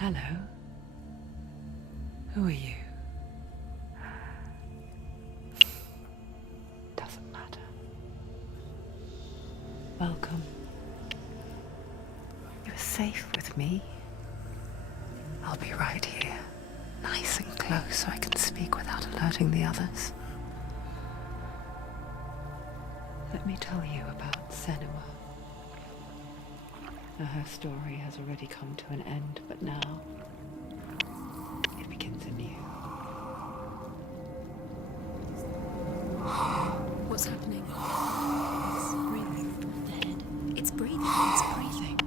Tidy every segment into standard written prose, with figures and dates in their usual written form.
Hello. Who are you? Doesn't matter. Welcome. You're safe with me. I'll be right here, nice and close so I can speak without alerting the others. Let me tell you about Senua. Now, her story has already come to an end, but now it begins anew. What's happening? It's breathing. The head. It's breathing. It's breathing.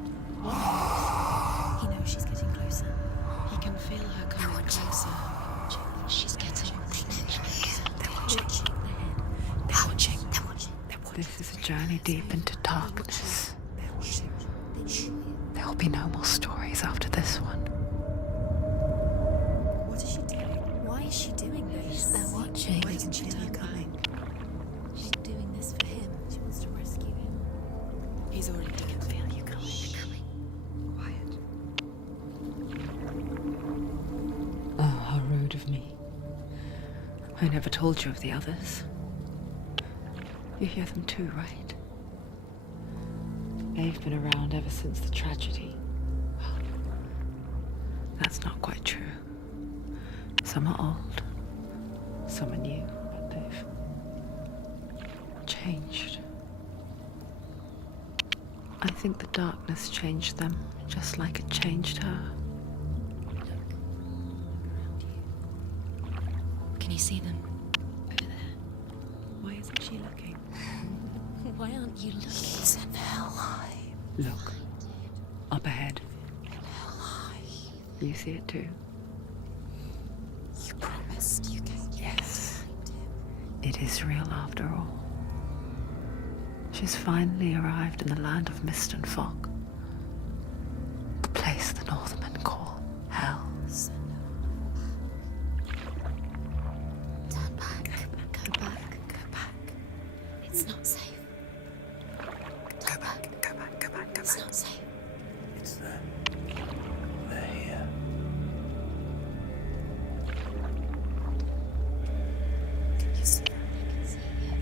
What? He knows she's getting closer. He can feel her coming closer. She's getting closer. They're watching. They're watching. They're watching. This is a journey deep into darkness. There will be no more stories after this one. What is she doing? Why is she doing this? They're watching. Why doesn't she feel you coming? She's doing this for him. She wants to rescue him. He's already doing it. Feel you coming. Quiet. Oh, how rude of me. I never told you of the others. You hear them too, right? They've been around ever since the tragedy. Well, that's not quite true. Some are old, some are new, but they've changed. I think the darkness changed them, just like it changed her. Can you see them? Over there. Why isn't she looking? Why aren't you looking? He's in Hellheim. Look, up ahead. Hellheim. You see it too? You promised you can. Yes. It is real after all. She's finally arrived in the land of mist and fog. The place the Northmen call Hell. Turn back. Go back. Go back. It's not safe. Go back. It's not safe. It's them. They're here. Can you see them? I can see you.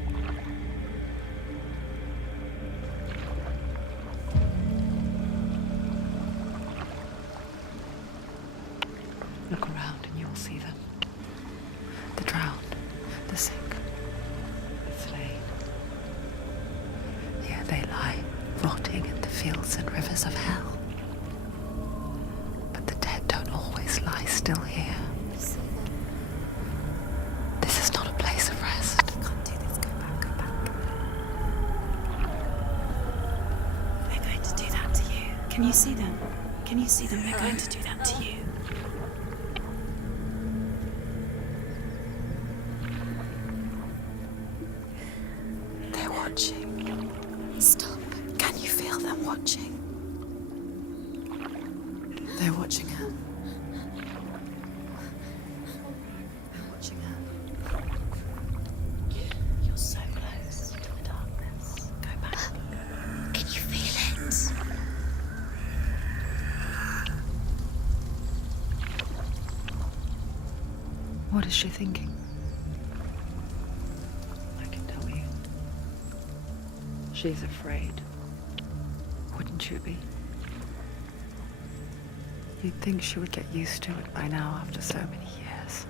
Look around and you'll see them. The drowned, the sick, the slain. Here they lie, rotting in the fields and rivers of hell. But the dead don't always lie still here. You see them? This is not a place of rest. You can't do this. Go back. Go back. They're going to do that to you. Can you see them? Can you see them? They're going to do that to you. They're watching. Stop. Can you feel them watching? They're watching her. They're watching her. You're so close to the darkness. Go back. Can you feel it? What is she thinking? I can tell you. She's afraid. Wouldn't you be? You'd think she would get used to it by now after so many years.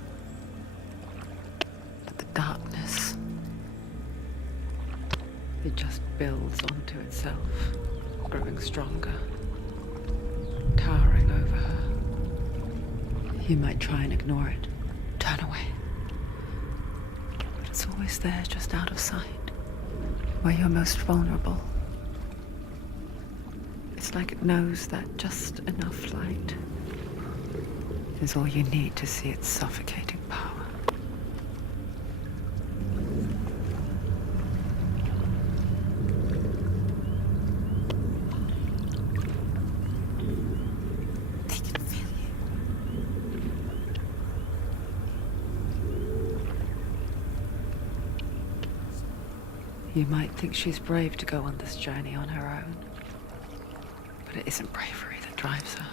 But the darkness, it just builds onto itself, growing stronger, towering over her. You might try and ignore it, turn away. But it's always there, just out of sight, where you're most vulnerable. It's like it knows that just enough light is all you need to see its suffocating power. They can feel you. You might think she's brave to go on this journey on her own, but it isn't bravery that drives her.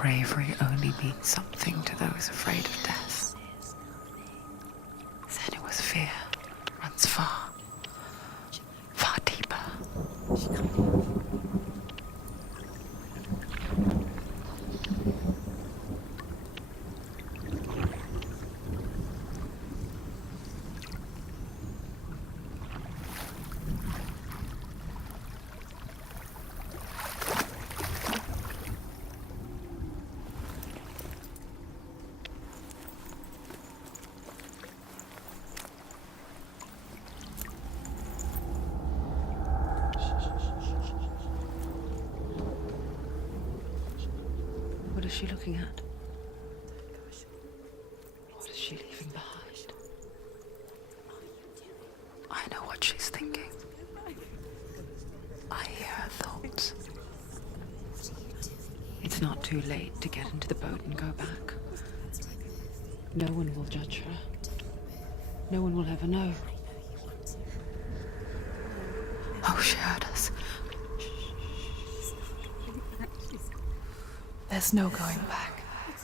bravery only means something to those afraid of death. Senua's fear runs far, far deeper. What is she looking at? What is she leaving behind? I know what she's thinking. I hear her thoughts. It's not too late to get into the boat and go back. No one will judge her. No one will ever know. Oh, she heard us. There's no going back. You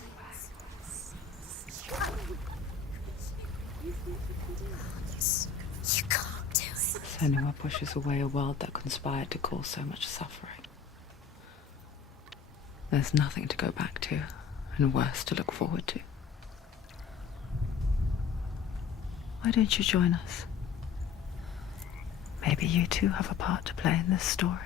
can't do it. Senua pushes away a world that conspired to cause so much suffering. There's nothing to go back to, and worse to look forward to. Why don't you join us? Maybe you too have a part to play in this story.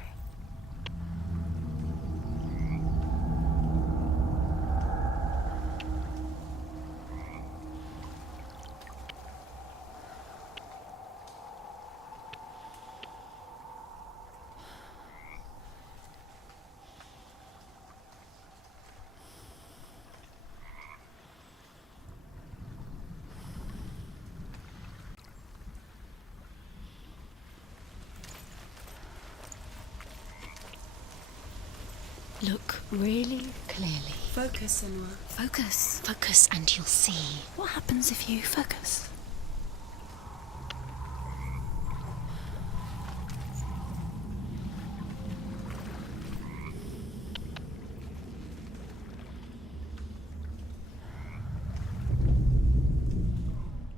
Look really clearly. Focus, Senua. Focus. Focus and you'll see. What happens if you focus?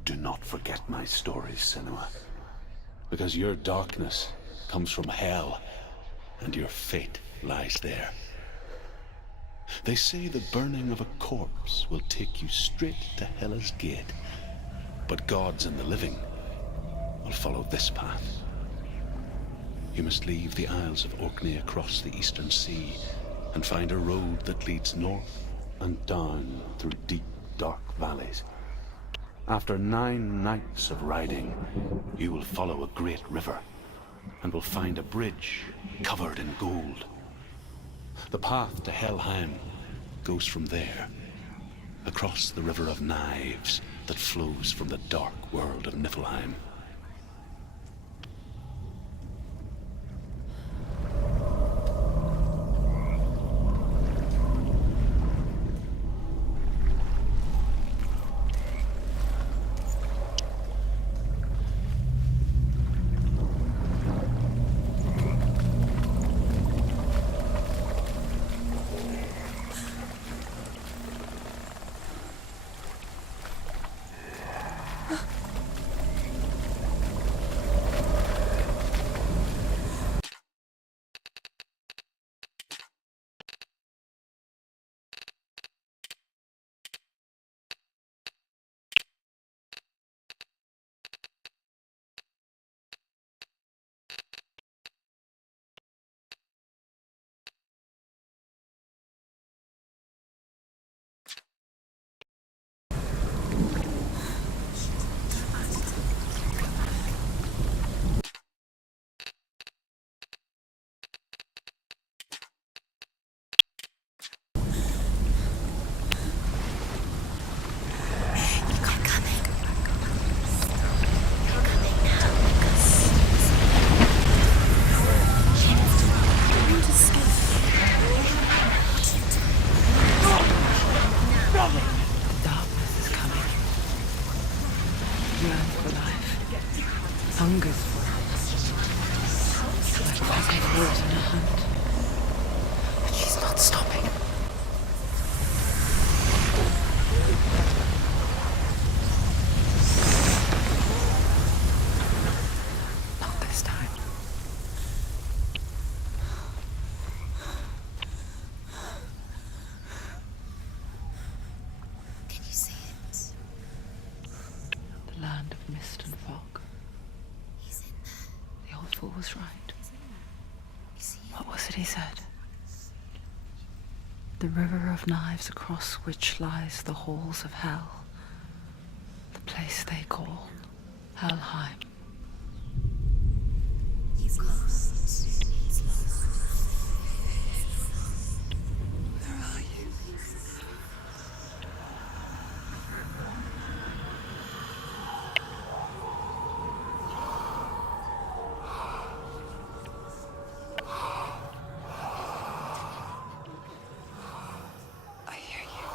Do not forget my stories, Senua. Because your darkness comes from hell, and your fate lies there. They say the burning of a corpse will take you straight to Hela's gate, but gods and the living will follow this path. You must leave the Isles of Orkney across the eastern sea and find a road that leads north and down through deep, dark valleys. After 9 nights of riding, you will follow a great river and will find a bridge covered in gold. The path to Helheim goes from there, across the River of Knives that flows from the dark world of Niflheim. hungers for it. Like frozen in a hunt. But she's not stopping. land of mist and fog. The old fool was right. What was it he said? The river of knives across which lies the halls of hell. The place they call Helheim. He's lost. He's lost. Where are you? I hear you.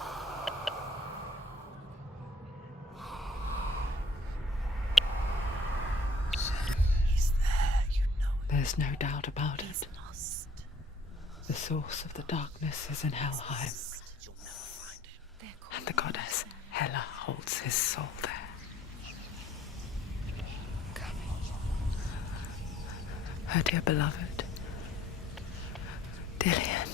He's there, you know it. There's no doubt about He's it. lost. The source of the darkness is in Helheim, You'll never find him. and the goddess Hela holds his soul there. Her dear beloved, Dillian.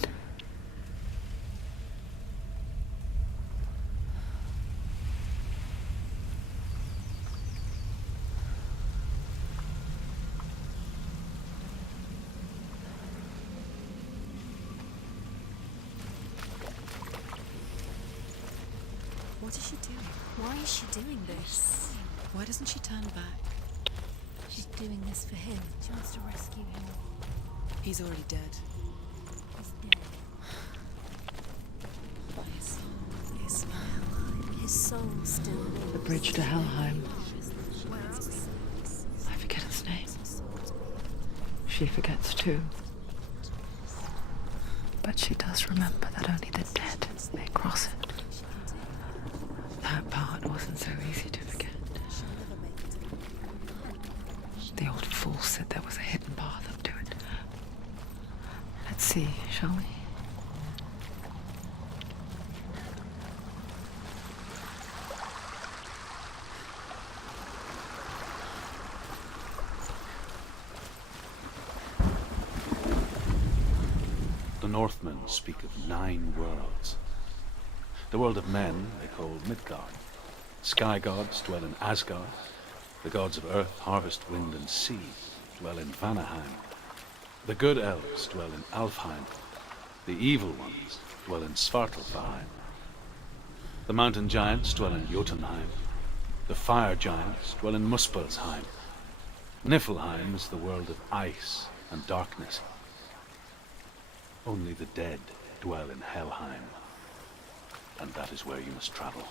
What is she doing? Why is she doing this? Why doesn't she turn back? She's doing this for him. She wants to rescue him. He's already dead. He's dead. His soul is in Helheim. His soul still lives. The bridge to Helheim. Where are we? I forget its name. She forgets too. But she does remember that only the dead may cross it. That part wasn't so easy to forget. The old fool said there was a hidden path up to it. Let's see, shall we? The Northmen speak of 9 worlds. The world of men they call Midgard. Sky gods dwell in Asgard. The gods of earth, harvest, wind, and sea dwell in Vanaheim. The good elves dwell in Alfheim. The evil ones dwell in Svartalfheim. The mountain giants dwell in Jotunheim. The fire giants dwell in Muspelheim. Niflheim is the world of ice and darkness. Only the dead dwell in Helheim, and that is where you must travel.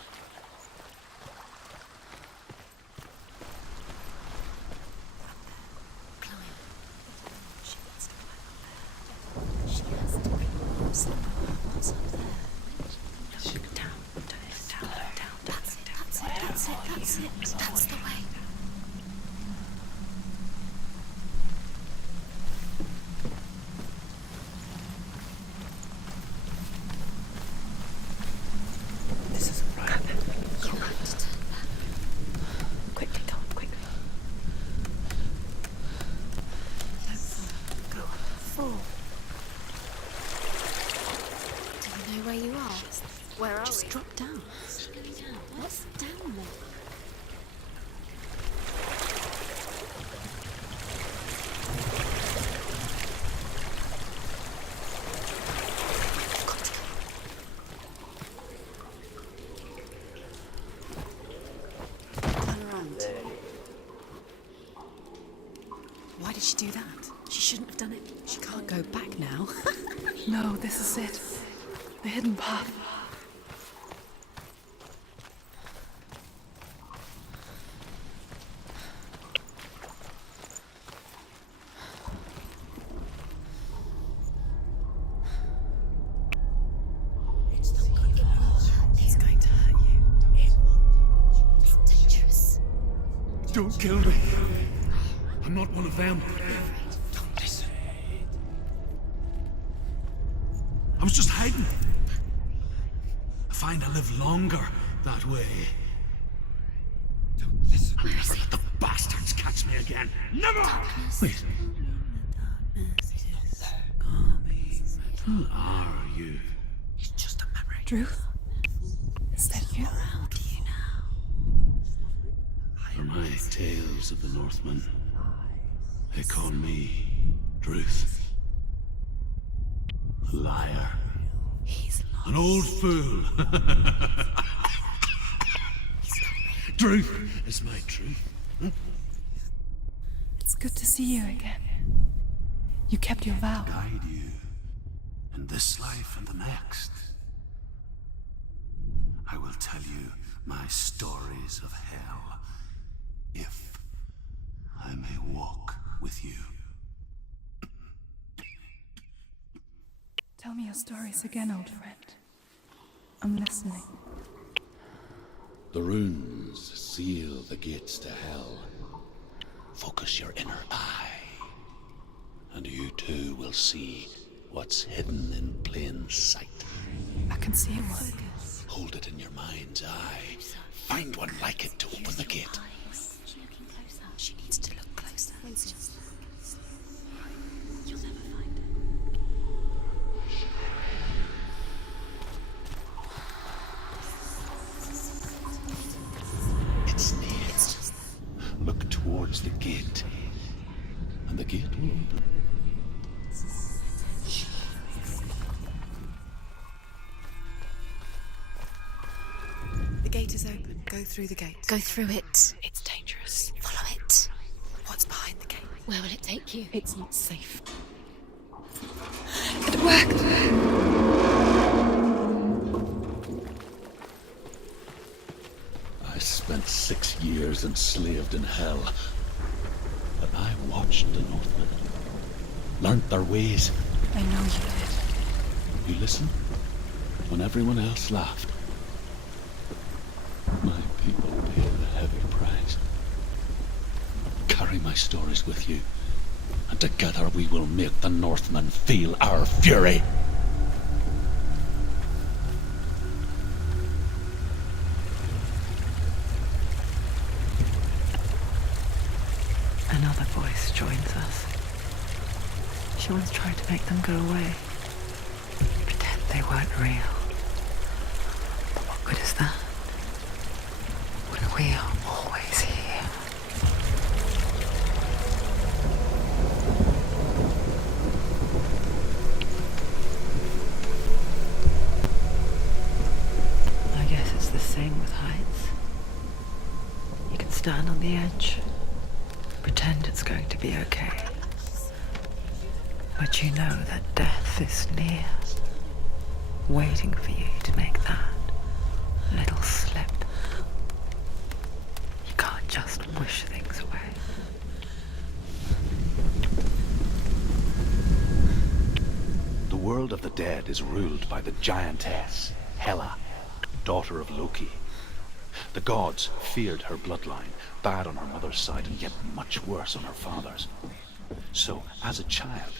She wants to climb up there. She has to climb somewhere. What's up there? Down. That's it. That's the way. This isn't right. You have to turn back. Quickly, go on, quickly. Go on. Fall. Do you know where you are? Where are Just drop down. What's down there? You've got to go. Turn around. Why did she do that? She shouldn't have done it. She can't go back now. No, this is it. The hidden path. It's going to hurt you. It's dangerous. Don't kill me. I'm not one of them. Don't listen. I was just hiding. I find I live longer that way. Don't listen. I'll never let the bastards catch me again. Never! Wait. Who are you? It's just a memory. Druth? Is that you? Around you now. You're my stories of the Northmen. They call me Druth. A liar. He's lost. An old fool. Druth is my truth. It's good to see you again. You kept your vow. Guide you in this life and the next. I will tell you my stories of hell, if I may walk with you. Tell me your stories again, old friend. I'm listening. The runes seal the gates to hell. Focus your inner eye, and you too will see what's hidden in plain sight. I can see what. Hold it in your mind's eye. Find one like it to open the gate. She's looking closer. She needs to look closer. It's just... You'll never find it. It's near. It's just... Look towards the gate, and the gate will open. The gate is open. Go through the gate. Go through it. It's dangerous. Follow it. What's behind the gate? Where will it take you? It's not safe. It worked! I spent 6 years enslaved in hell. But I watched the Northmen, learnt their ways. I know you did. You listened when everyone else laughed. My people paid the heavy price. Carry my stories with you, and together we will make the Northmen feel our fury. Another voice joins us. She once tried to make them go away. Pretend they weren't real. But what good is that? When we are always here. I guess it's the same with heights. You can stand on the edge, pretend it's going to be okay. But you know that death is near, waiting for you to make that little slip. You can't just wish things away. The world of the dead is ruled by the giantess, Hela, daughter of Loki. The gods feared her bloodline, bad on her mother's side and yet much worse on her father's. So, as a child,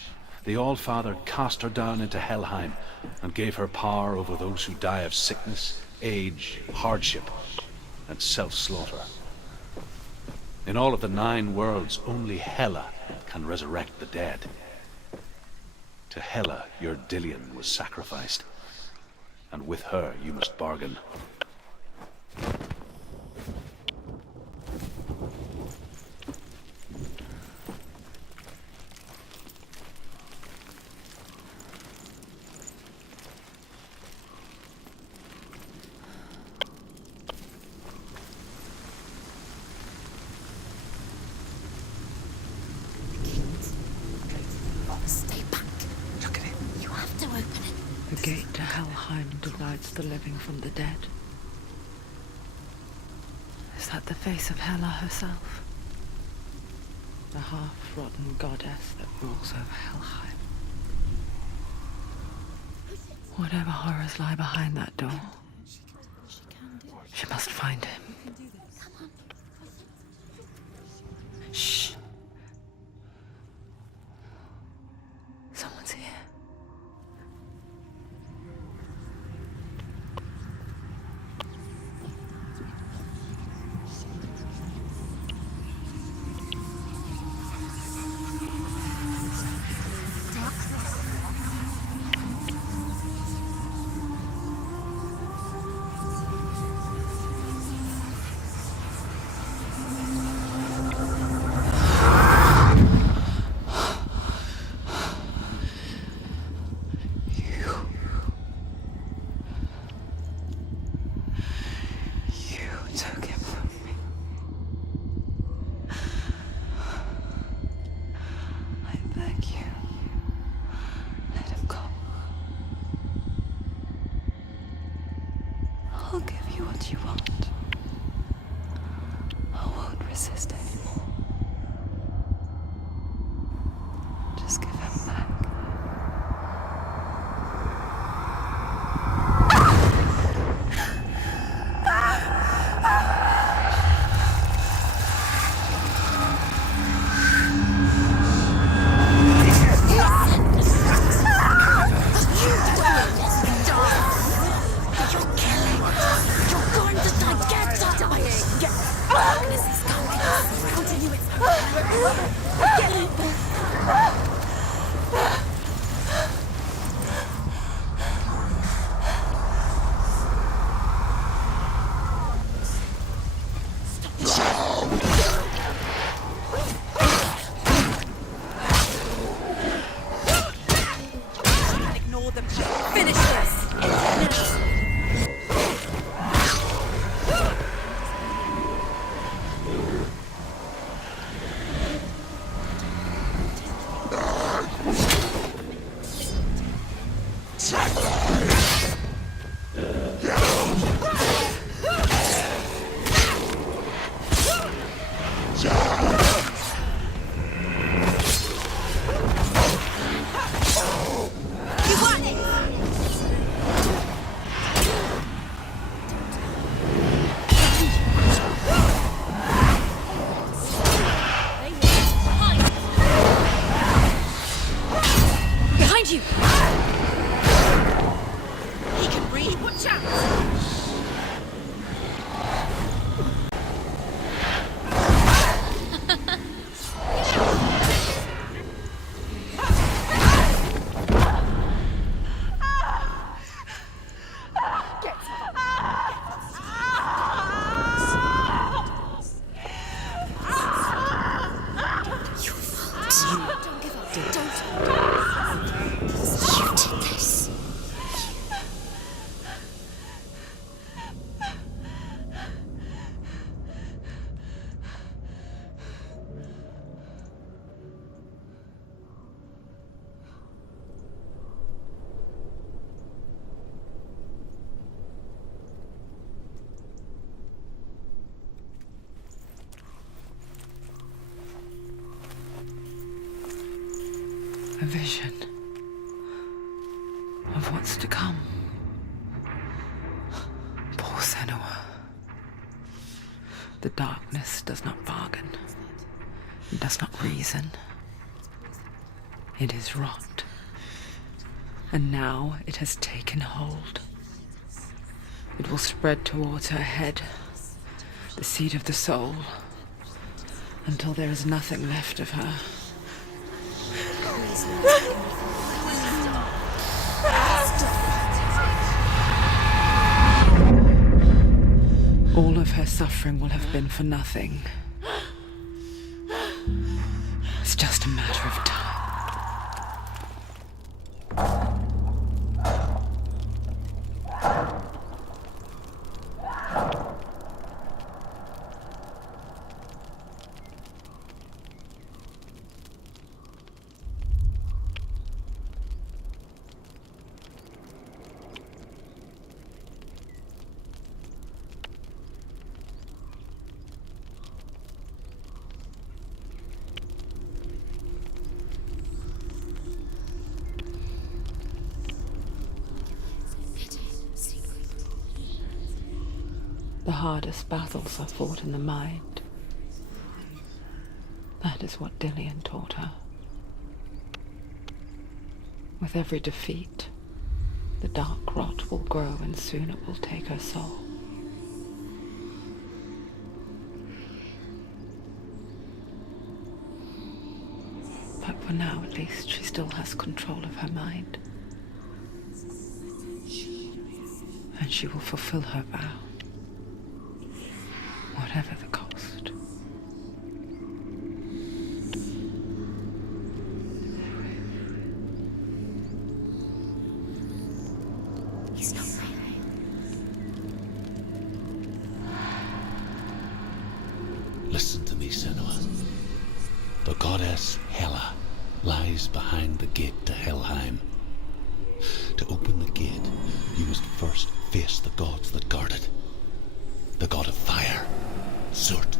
the All-Father cast her down into Helheim and gave her power over those who die of sickness, age, hardship, and self-slaughter. In all of the 9 worlds, only Hela can resurrect the dead. To Hela, your Dillion was sacrificed, and with her you must bargain. Stay back. Look at it. You have to open it. The gate to Helheim divides the living from the dead. Is that the face of Hela herself? The half-rotten goddess that rules over Helheim. Whatever horrors lie behind that door, she must find him. Shh. Someone's here. resist anymore. Just give him back. Ignore the pain. Finish this! Behind you! He can breathe. Watch out! Don't give up. Don't. You did this. A vision of what's to come. Poor Senua. The darkness does not bargain. It does not reason. It is rot. And now it has taken hold. It will spread towards her head, the seat of the soul, until there is nothing left of her. All of her suffering will have been for nothing. It's just a matter of time. The hardest battles are fought in the mind. That is what Dillian taught her. With every defeat, the dark rot will grow and soon it will take her soul. But for now, at least, she still has control of her mind. And she will fulfill her vow. Whatever the cost. He's not real. Listen to me, Senua. The goddess Hela lies behind the gate to Helheim. To open the gate, you must first face the gods that guard it. The god of fire, Surt.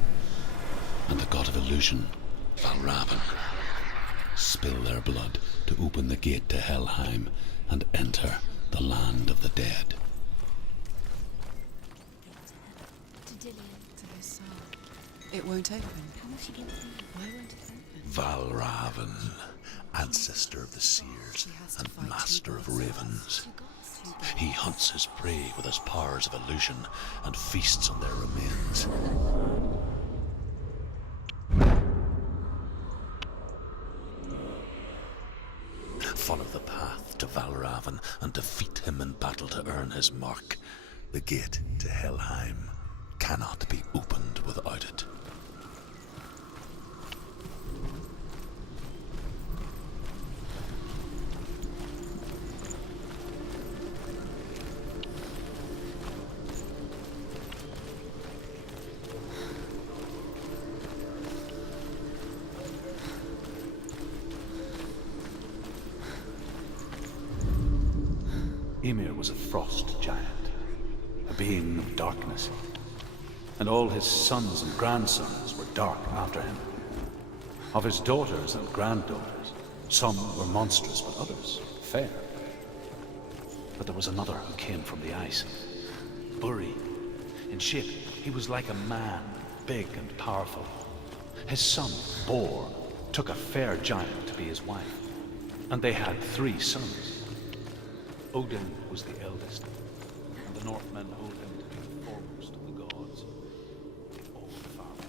and the god of illusion, Valravn, spill their blood to open the gate to Helheim and enter the land of the dead. To Dillian. To this side. It won't open. How will she get through? Why won't it open? Valravn, ancestor of the seers She has to and fight master of two gods. ravens. He hunts his prey with his powers of illusion and feasts on their remains. Follow the path to Valravn and defeat him in battle to earn his mark. The gate to Helheim cannot be opened without it. Ymir was a frost giant, a being of darkness, and all his sons and grandsons were dark after him. Of his daughters and granddaughters, some were monstrous, but others fair. But there was another who came from the ice. Buri. In shape, he was like a man, big and powerful. His son, Bor, took a fair giant to be his wife, and they had 3 sons. Odin was the eldest, and the Northmen hold him to be the foremost of the gods. Old father.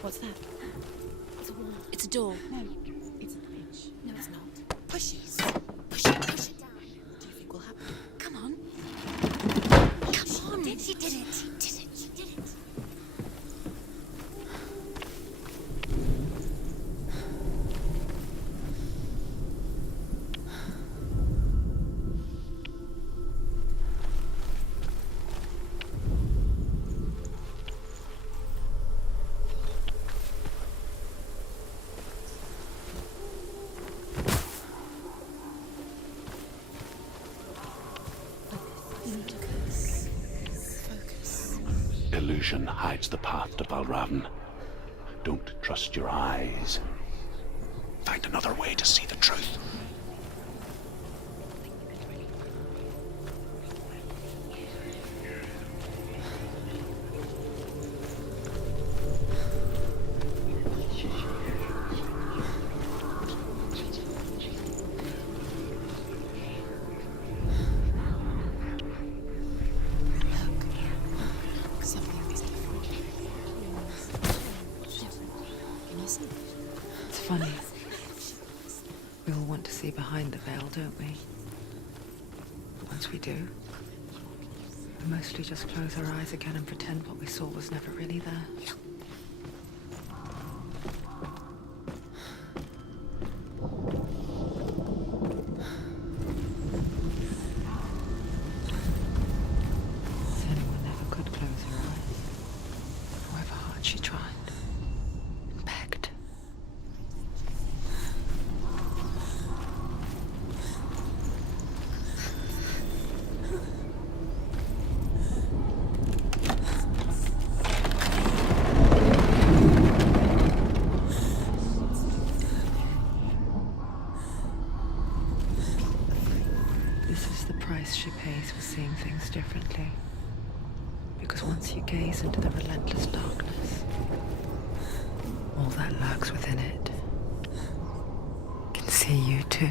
What's that? It's a wall. It's a door. No, it's a bridge. No, it's not. Push it. Push it down. Do you think will happen? Come on. Come on. She did it. She did it. She did it. Focus. Illusion hides the path to Valravn. Don't trust your eyes. Find another way to see the truth. Something is different. Can you see? It's funny. We all want to see behind the veil, don't we? But once we do, we mostly just close our eyes again and pretend what we saw was never really there. Senua never could close her eyes, however hard she tried and begged. This is the price she pays for seeing things differently. Because once you gaze into the relentless darkness, all that lurks within it can see you too.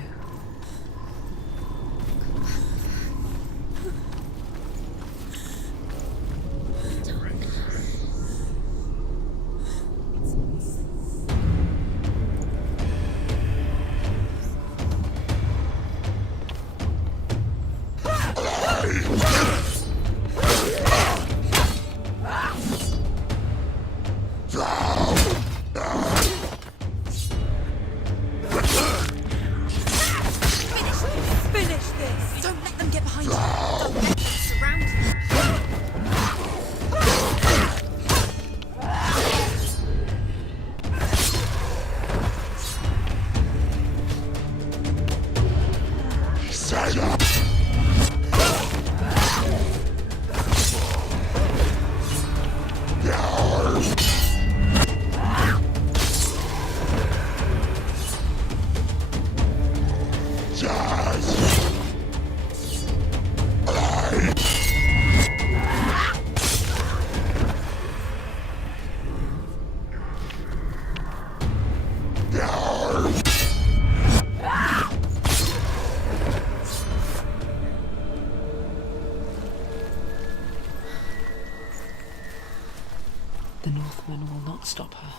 stop her.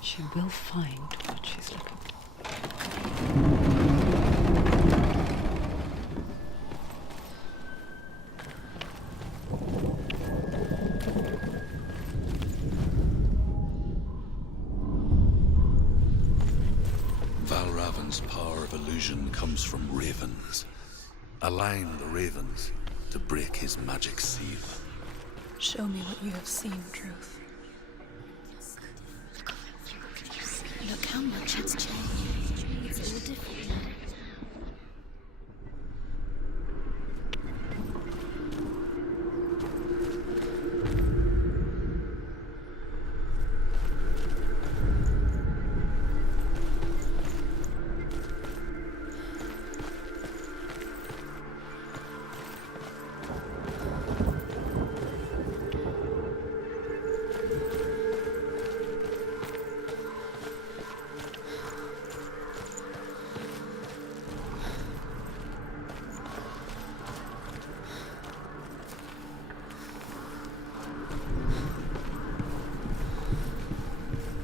She will find what she's looking for. Valravan's power of illusion comes from ravens. Align the ravens to break his magic seal. Show me what you have seen, Truth. Look how much it's changed. It's all different now.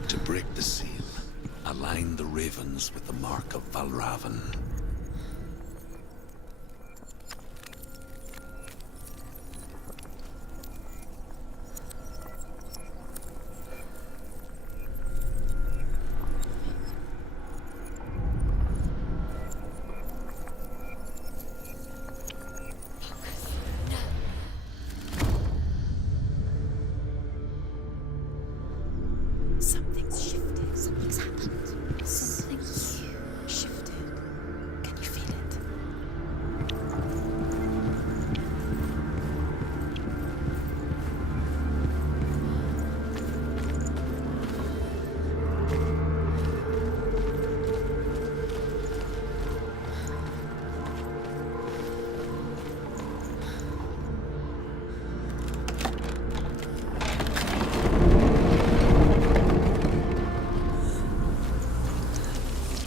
To break the seal, align the ravens with the mark of Valravan. Something's shifted. Something's happened. Something huge shifted. Can you feel it?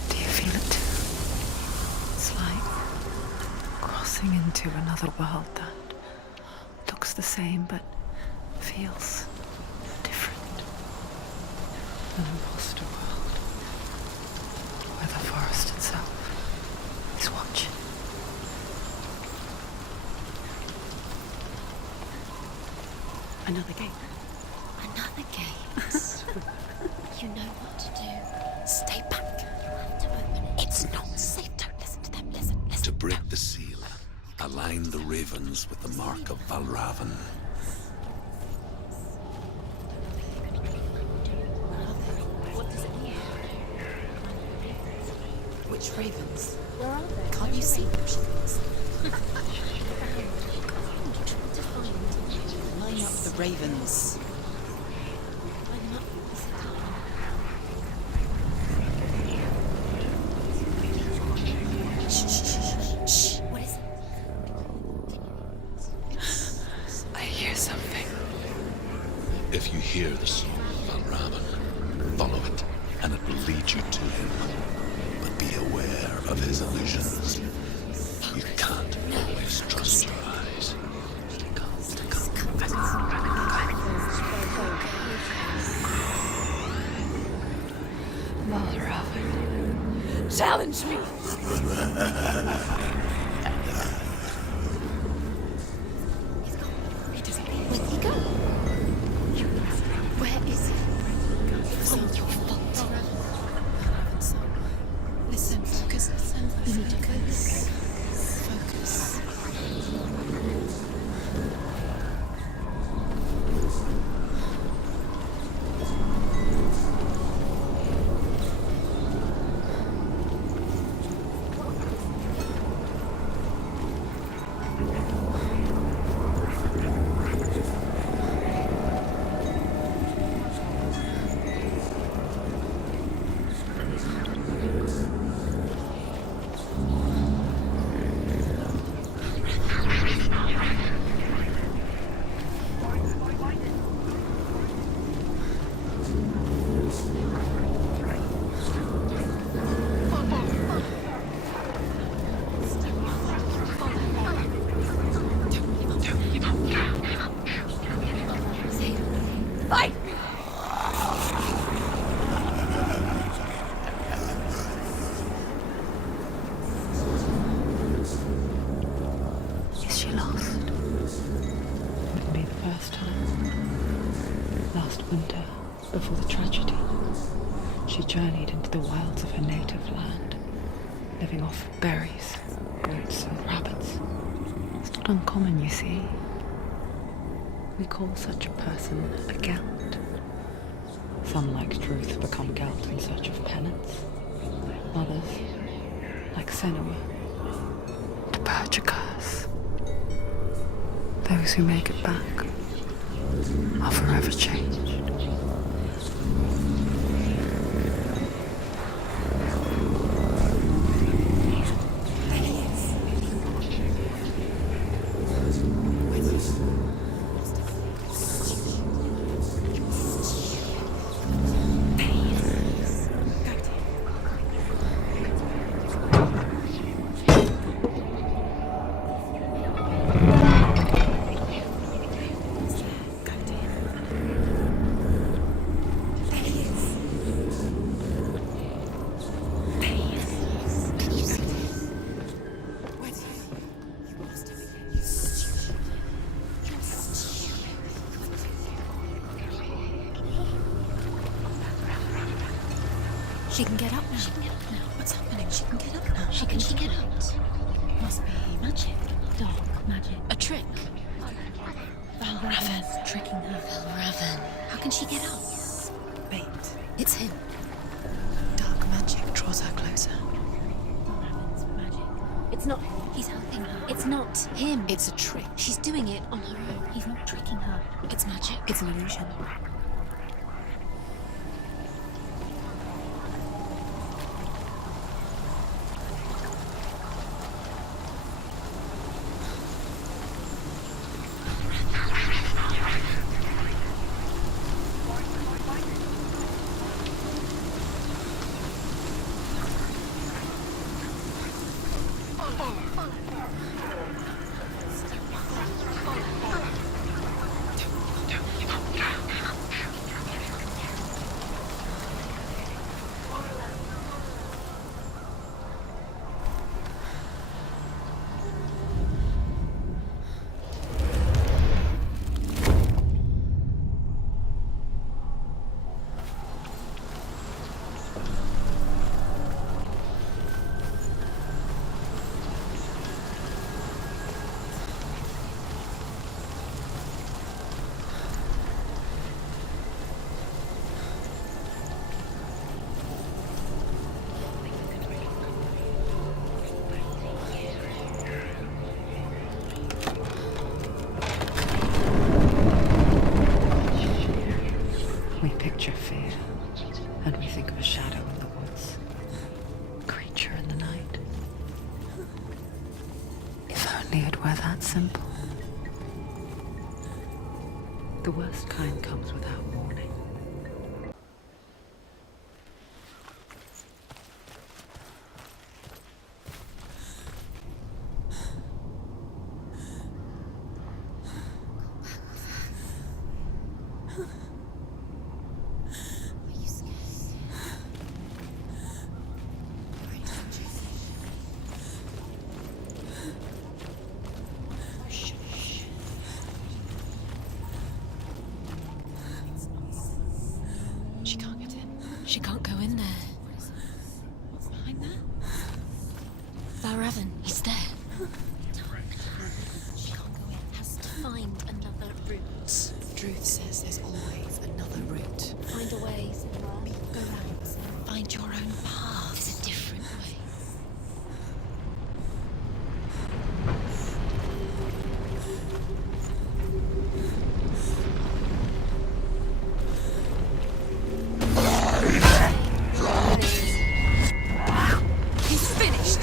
Do you feel it too? It's like crossing into another world that looks the same but feels different. An imposter world where the forest itself is watching. Another gate. Another gate. You know what to do. Stay back. You have to open it. It's not safe. Don't listen to them. Listen. To break the seal, align the ravens with the mark of Valravan. What does it mean? Which ravens? Where are they? Can't you see them, Shepherds? Line up the ravens. Shh, shh, shh, shh. What is it? I hear something. If you hear the song of Valravan, follow it, and it will lead you to him. But be aware of his illusions. You can't always trust your eyes. Valravan, challenge me. He doesn't. Where'd he go? Where is he? It's not your fault. Listen, focus. Focus. Focus. She journeyed into the wilds of her native land, living off berries, roots, and rabbits. It's not uncommon, you see. We call such a person a Gelt. Some, like Truth, become Gelt in search of penance. Others, like Senua, to purge a curse. Those who make it back are forever changed. She can get up now. What's happening? She can get up now. She can get out. Must be magic. Dark magic. A trick. Valravan tricking her. Valravan. How can she get out? Bait. It's him. Dark magic draws her closer. Valravan's magic. It's not him. He's helping her. It's not him. It's a trick. She's doing it on her own. He's not tricking her. It's magic. It's an illusion. We picture fear, and we think of a shadow in the woods, creature in the night. If only it were that simple. The worst kind comes without warning. She can't get in. She can't go in there. What's behind there? Valravan, he's there. She can't go in. Has to find another route. Truth says there's always another route. Find a way, Senua. Go round. Find your own path. There's a different way. He's finished.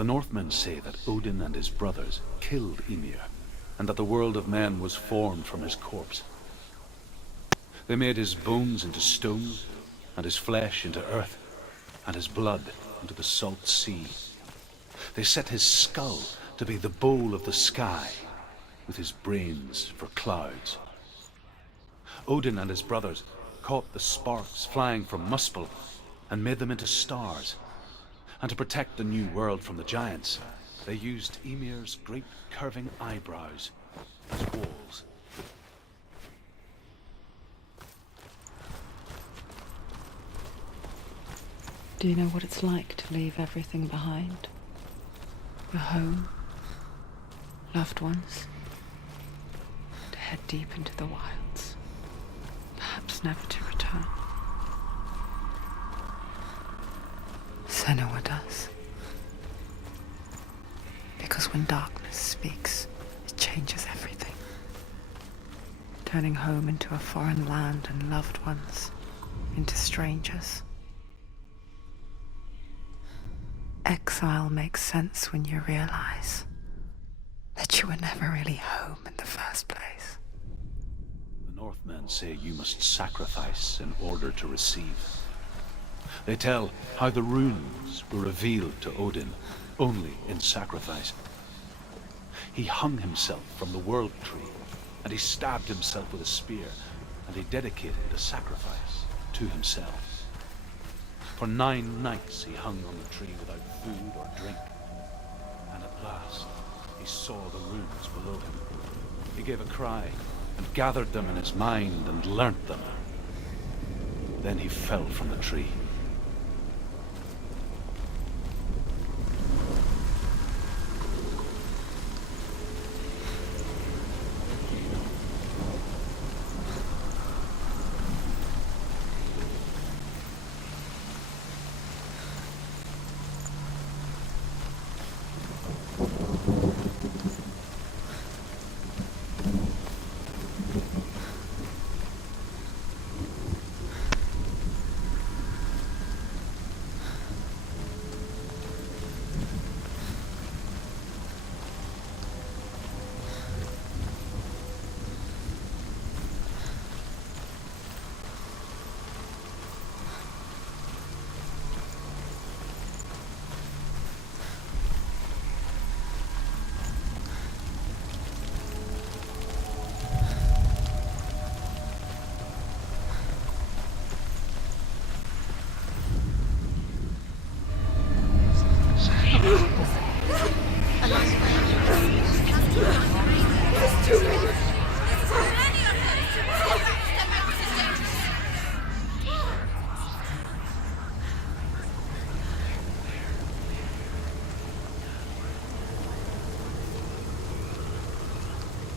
The Northmen say that Odin and his brothers killed Ymir, and that the world of men was formed from his corpse. They made his bones into stone, and his flesh into earth, and his blood into the salt sea. They set his skull to be the bowl of the sky, with his brains for clouds. Odin and his brothers caught the sparks flying from Muspel and made them into stars. And to protect the new world from the giants, they used Ymir's great curving eyebrows as walls. Do you know what it's like to leave everything behind? Your home, loved ones, to head deep into the wilds, perhaps never to return. Senua does. Because when darkness speaks, it changes everything, turning home into a foreign land and loved ones into strangers. Exile makes sense when you realize that you were never really home in the first place. The Northmen say you must sacrifice in order to receive. They tell how the runes were revealed to Odin only in sacrifice. He hung himself from the world tree, and he stabbed himself with a spear, and he dedicated a sacrifice to himself. For 9 nights he hung on the tree without food or drink, and at last he saw the runes below him. He gave a cry and gathered them in his mind and learnt them. Then he fell from the tree.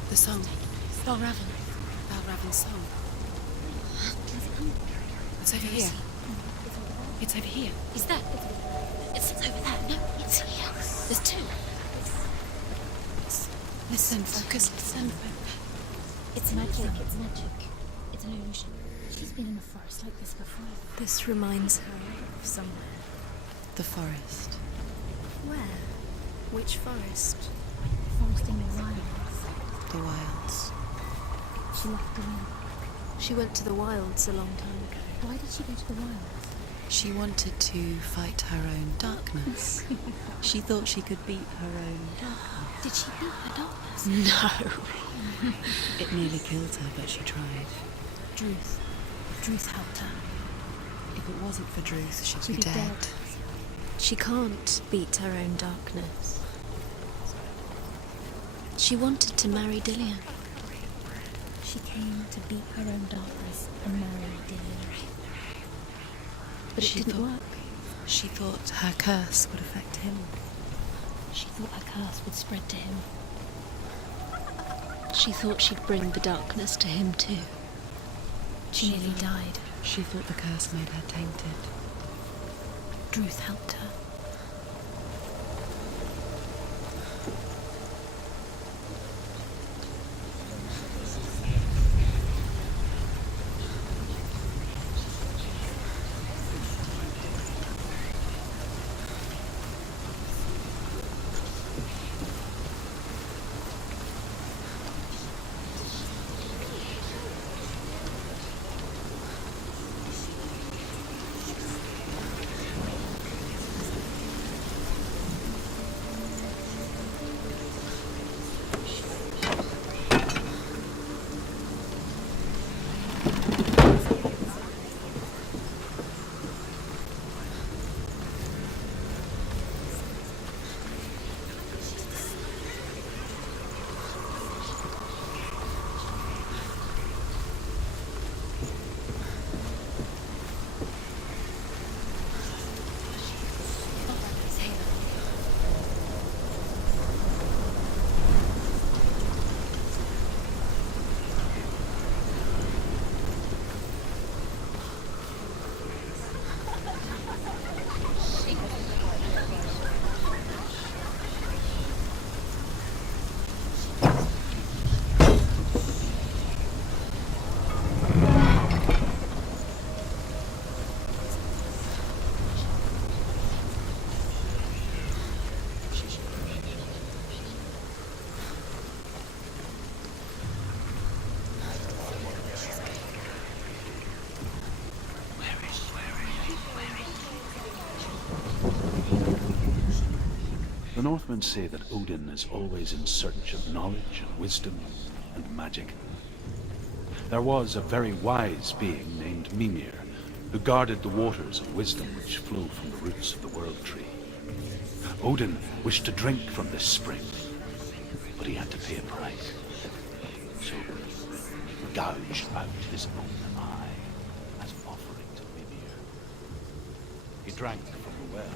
The song. Balraven. Balraven's song. It's over here. It's over here. Is that? It's over there. No, it's here. There's 2. Listen, focus, listen. It's magic. It's magic. It's an illusion. She's been in the forest like this before. This reminds her of somewhere. The forest. Where? Which forest? Forest in the wilds. The wilds. She left the wind. She went to the wilds a long time ago. Why did she go to the wilds? She wanted to fight her own darkness. She thought she could beat her own darkness. Did she beat her darkness? No. It nearly killed her, but she tried. Druth. Druth helped her. If it wasn't for Druth, she'd She'd be dead. She can't beat her own darkness. She wanted to marry Dillian. She came to beat her own darkness and marry Dillian. But it She didn't thought- work. She thought her curse would affect him. She thought her curse would spread to him. She thought she'd bring the darkness to him too. She nearly died. She thought the curse made her tainted. Druth helped her. The Northmen say that Odin is always in search of knowledge and wisdom and magic. There was a very wise being named Mimir, who guarded the waters of wisdom which flow from the roots of the World Tree. Odin wished to drink from this spring, but he had to pay a price. So he gouged out his own eye as an offering to Mimir. He drank from the well.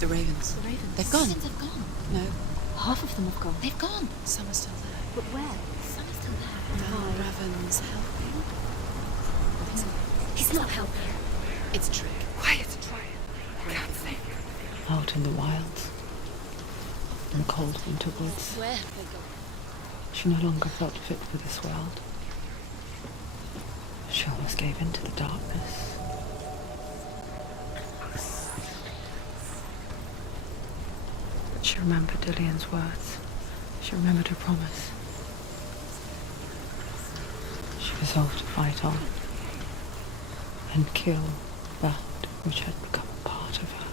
The ravens. The ravens. They've gone. They've gone. No, Half of them have gone. They've gone. some are still there. But where? Some are still there. No, Raven's helping. He's not helping. It's trick. Quiet. I can't think. Out in the wilds, in the cold winter woods, Where have they gone? she no longer felt fit for this world. She almost gave in to the darkness. She remembered Dillian's words. She remembered her promise. She resolved to fight on and kill that which had become a part of her.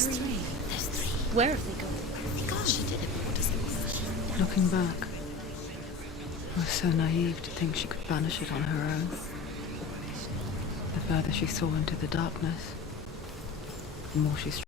There's three. There's three. Where have they gone? She did it, but what does it mean? Looking back, I was so naive to think she could banish it on her own. The further she saw into the darkness, the more she